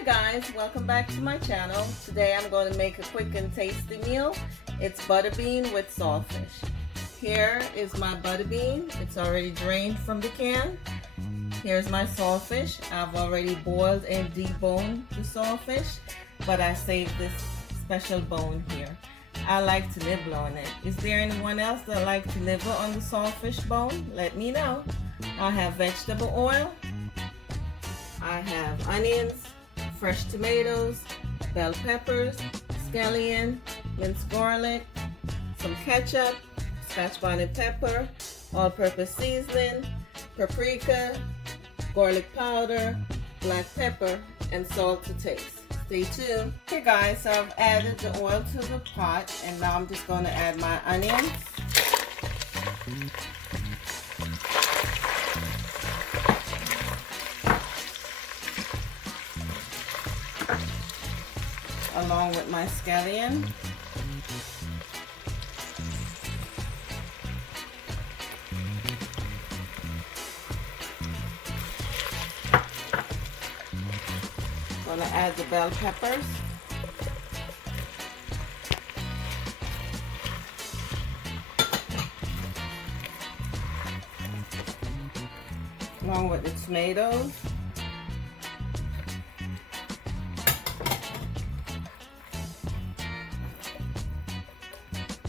Hi guys, welcome back to my channel. Today I'm going to make a quick and tasty meal. It's butter bean with saltfish. Here is my butter bean. It's already drained from the can. Here's my saltfish. I've already boiled and deboned the saltfish, but I saved this special bone here. I like to nibble on it. Is there anyone else that like to nibble on the saltfish bone? Let me know. I have vegetable oil. I have onions, fresh tomatoes, bell peppers, scallion, minced garlic, some ketchup, scotch bonnet pepper, all-purpose seasoning, paprika, garlic powder, black pepper, and salt to taste. Stay tuned. Okay guys, so I've added the oil to the pot, and now I'm just going to add my onions. Along with my scallion. Gonna add the bell peppers. Along with the tomatoes.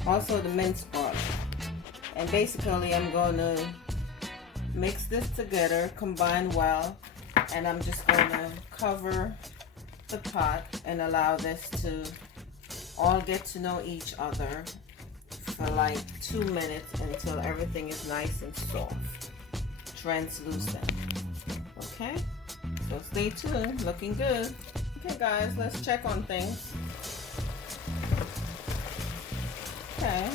Also the minced garlic. And basically I'm going to mix this together, combine well, and I'm just going to cover the pot and allow this to all get to know each other for like 2 minutes until everything is nice and soft, translucent. Okay, so stay tuned. Looking good. Okay guys, let's check on things. Okay,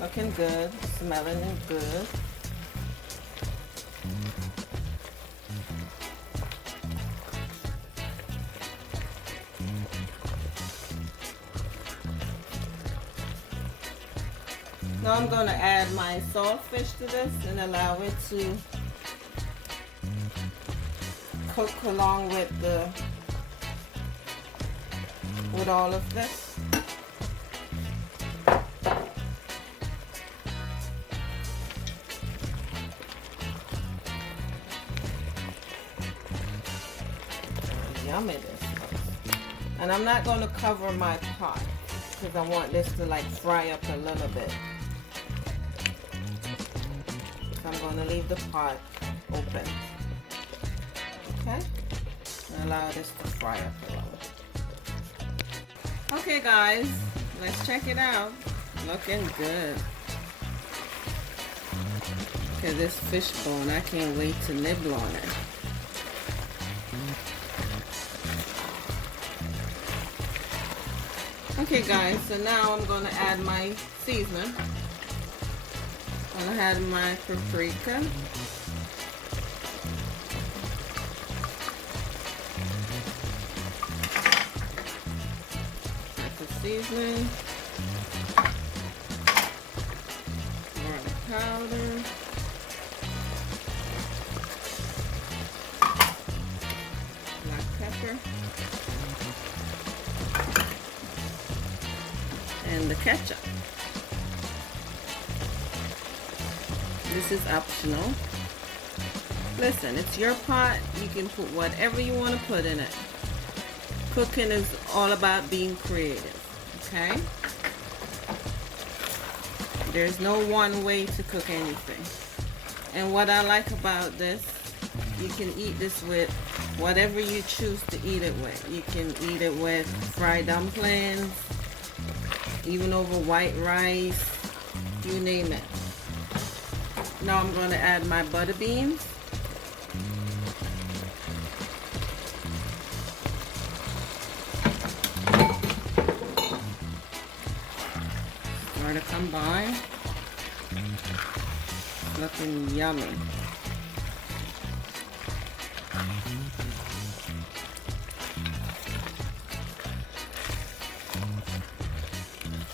looking good, smelling good. Now I'm going to add my saltfish to this and allow it to cook along with all of this. Yummy this is. And I'm not going to cover my pot because I want this to like fry up a little bit. So I'm going to leave the pot open. Okay? And allow this to fry up a little. Okay guys, let's check it out. Looking good. Okay, this fish bone, I can't wait to nibble on it. Okay guys, so now I'm going to add my seasoning. I'm going to add my paprika. That's the seasoning. Garlic powder. Black pepper. And the ketchup. This is optional. Listen, it's your pot. You can put whatever you want to put in it. Cooking is all about being creative, okay? There's no one way to cook anything. And what I like about this, you can eat this with whatever you choose to eat it with. You can eat it with fried dumplings, even over white rice, you name it. Now I'm going to add my butter beans. Start to combine. Looking yummy.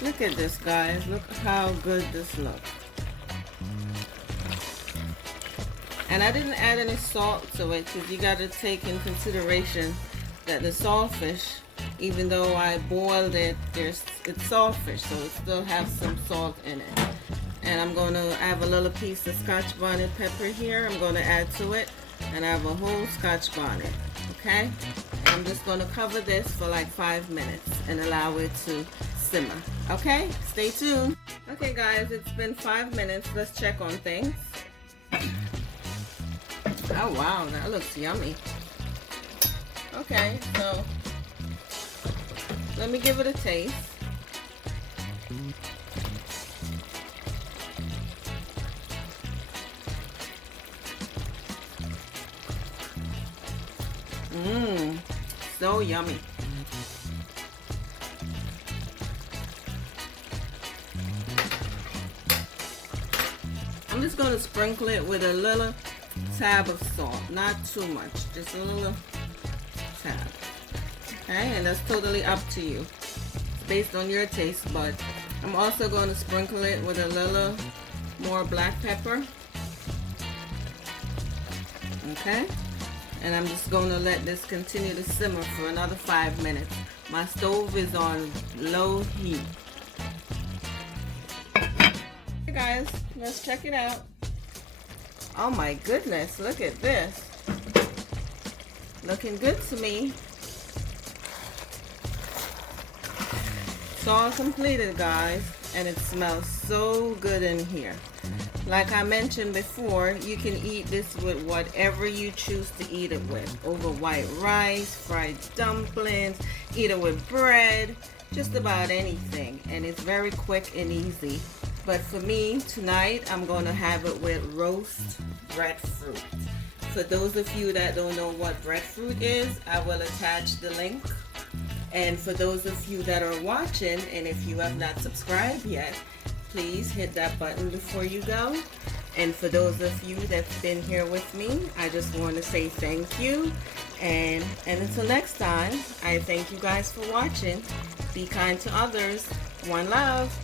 Look at this guys, look how good this looks. And I didn't add any salt to it because you got to take in consideration that the saltfish, even though I boiled it, it's saltfish, so it still has some salt in it. And I'm going to have a little piece of Scotch bonnet pepper here. I'm going to add to it, and I have a whole Scotch bonnet. Okay, I'm just going to cover this for like 5 minutes and allow it to simmer. Okay, stay tuned. Okay guys, it's been 5 minutes. Let's check on things. Oh wow, that looks yummy. Okay, so let me give it a taste. Mmm, so yummy. I'm just going to sprinkle it with a little tab of salt, not too much, just a little tab. Okay, and that's totally up to you. It's based on your taste bud. I'm also going to sprinkle it with a little more black pepper. Okay, and I'm just going to let this continue to simmer for another 5 minutes. My stove is on low heat. Hey guys, let's check it out. Oh my goodness, look at this. Looking good to me. It's all completed, guys, and it smells so good in here. Like I mentioned before, you can eat this with whatever you choose to eat it with. Over white rice, fried dumplings, eat it with bread, just about anything. And it's very quick and easy. But for me, tonight, I'm going to have it with roast breadfruit. For those of you that don't know what breadfruit is, I will attach the link. And for those of you that are watching, and if you have not subscribed yet, please hit that button before you go. And for those of you that've been here with me, I just want to say thank you. And until next time, I thank you guys for watching. Be kind to others. One love.